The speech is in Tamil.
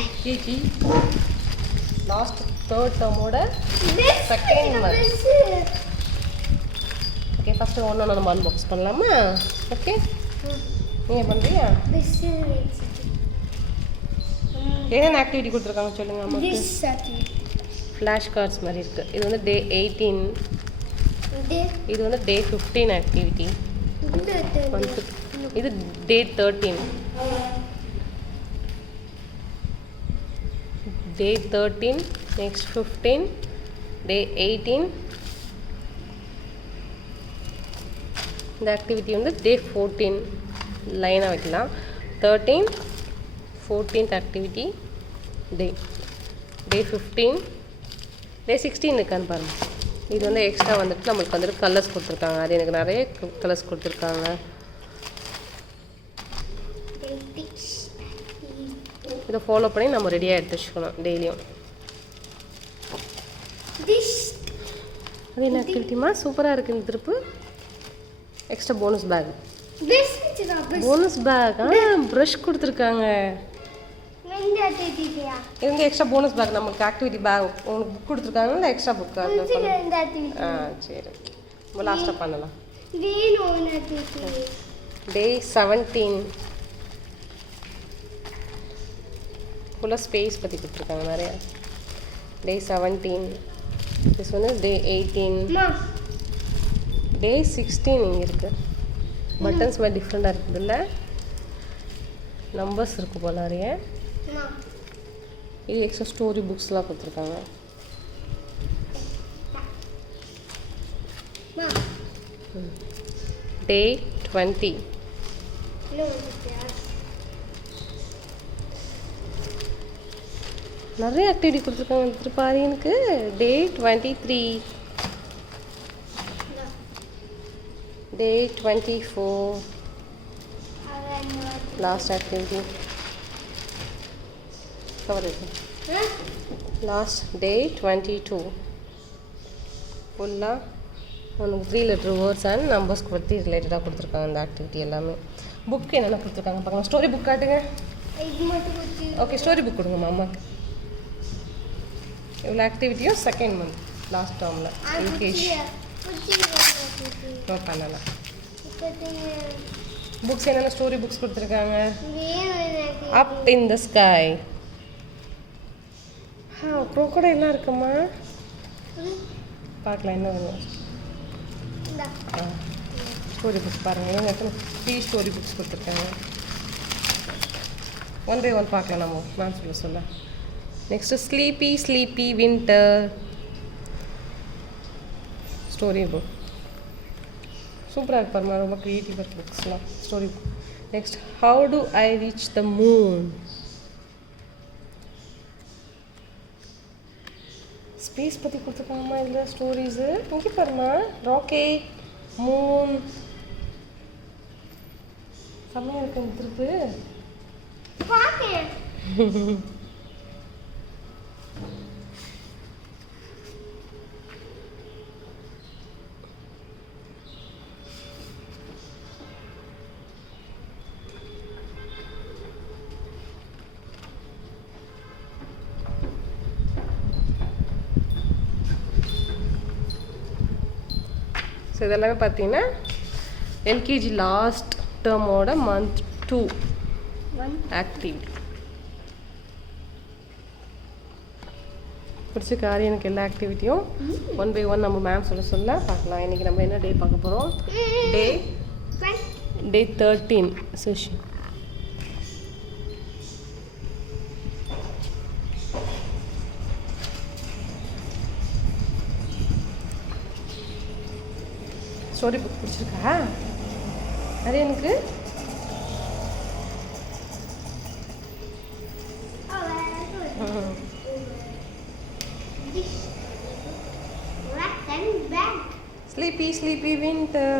எல்கேஜி லாஸ்ட் தேர்ட் டேர்மோட செகண்ட் மந்த். ஓகே, ஃபஸ்ட்டு ஒன்று நம்ம அன்பாக்ஸ் பண்ணலாமா? ஓகே, நீங்கள் பண்ணுறியா? என்னென்ன ஆக்டிவிட்டி கொடுத்துருக்காங்க சொல்லுங்கள் அம்மாக்கு. ஃப்ளாஷ் கார்ட்ஸ் மாதிரி இருக்குது. இது வந்து டே 18, இது வந்து டே 15 ஆக்டிவிட்டி. இது டே 13, டே 13, நெக்ஸ்ட் 15, டே 18. இந்த ஆக்டிவிட்டி வந்து டே 14 லைனாக வைக்கலாம். 13, 14th ஆக்டிவிட்டி டே 15, டே 16 இருக்கான்னு பாருங்கள். இது வந்து எக்ஸ்ட்ரா வந்துட்டு நம்மளுக்கு வந்துட்டு கலர்ஸ் கொடுத்துருக்காங்க. அது எனக்கு நிறைய கலர்ஸ் கொடுத்துருக்காங்க. இதை ஃபாலோ பண்ணி நம்ம ரெடியாக எடுத்து வச்சுக்கணும் டெய்லியும். அது என்ன ஆக்டிவிட்டிமா? சூப்பராக இருக்குது இந்த trip. Extra bonus pack, bonus pack. Brush கொடுத்துருக்காங்க. இது வந்து எக்ஸ்ட்ரா போனஸ் பேக். நமக்கு ஆக்டிவிட்டி பேக் உங்களுக்கு புக் கொடுத்துருக்காங்கல்ல, எக்ஸ்ட்ரா புக். சரி, நம்ம லாஸ்ட்டாக பண்ணலாம். டே 17 ஃபுல்லாக ஸ்பேஸ் பற்றி கொடுத்துருக்காங்க நிறையா. டே 17, திஸ் வந்து டே 18, டே 16 இங்கே இருக்குது. பட்டன்ஸ் மாதிரி டிஃப்ரெண்ட்டாக இருக்குது இல்லை, நம்பர்ஸ் இருக்குது போல நிறைய. இது எக்ஸ்ட்ரா ஸ்டோரி புக்ஸ்லாம் கொடுத்துருக்காங்க. டே 20, நிறைய ஆக்டிவிட்டி கொடுத்துருக்காங்க திருப்பாரி எனக்கு. டே 23, டே 24, லாஸ்ட் ஆக்டிவிட்டி கவர் இருக்கு. லாஸ்ட் டே 22 ஃபுல்லாக உனக்கு 3 letter வேர்ட்ஸ் அண்ட் நம்பர்ஸ்க்கு பற்றி ரிலேட்டடாக கொடுத்துருக்காங்க இந்த ஆக்டிவிட்டி எல்லாமே. புக் என்னென்ன கொடுத்துருக்காங்க பார்க்கலாம். ஸ்டோரி புக் காட்டுங்க. ஓகே, ஸ்டோரி புக் கொடுங்க அம்மாக்கு. இவ்வளோ ஆக்டிவிட்டியும் செகண்ட் மந்த் லாஸ்ட் டேர்மில் எல்கேஜி பண்ணலாம். புக்ஸ் என்னென்ன ஸ்டோரி புக்ஸ் கொடுத்துருக்காங்க. அப் இன் த ஸ்கை. அப்புறம் கூட என்ன இருக்குமா பார்க்கலாம். என்ன வேணும் ஸ்டோரி புக்ஸ் பாருங்கள். இவங்க எத்தனை 3 ஸ்டோரி புக்ஸ் கொடுத்துருக்காங்க. ஒன் பை ஒன் பார்க்கலாம் நம்ம மேம் சொல்ல. Next sleepy sleepy winter story book. சூப்பராக இருக்கு பாருமா, ரொம்ப க்ரியேட்டிவாக இருக்குது புக்ஸ்லாம். Story book. Next how to I reach the moon. Space பற்றி கொடுத்துருக்காங்கம்மா இதில் ஸ்டோரிஸு. இங்கே பாருமா, ராக்கெட், மூன். செம்மையாக இருக்கு இந்த திருப்பு. ஸோ இதெல்லாமே பார்த்தீங்கன்னா எல்கேஜி லாஸ்ட் டேர்மோட மந்த் 2 ஆக்டிவிட்டி. பிடிச்சிருக்க எனக்கு எல்லா ஆக்டிவிட்டியும் ஒன் பை ஒன் நம்ம மேம் சொல்ல பார்க்கலாம். இன்றைக்கி நம்ம என்ன டே பார்க்க போகிறோம். டே 13 செஷன். ஸ்டோரி புக் பிடிச்சிருக்கா அது எனக்கு. Sleepy, sleepy winter.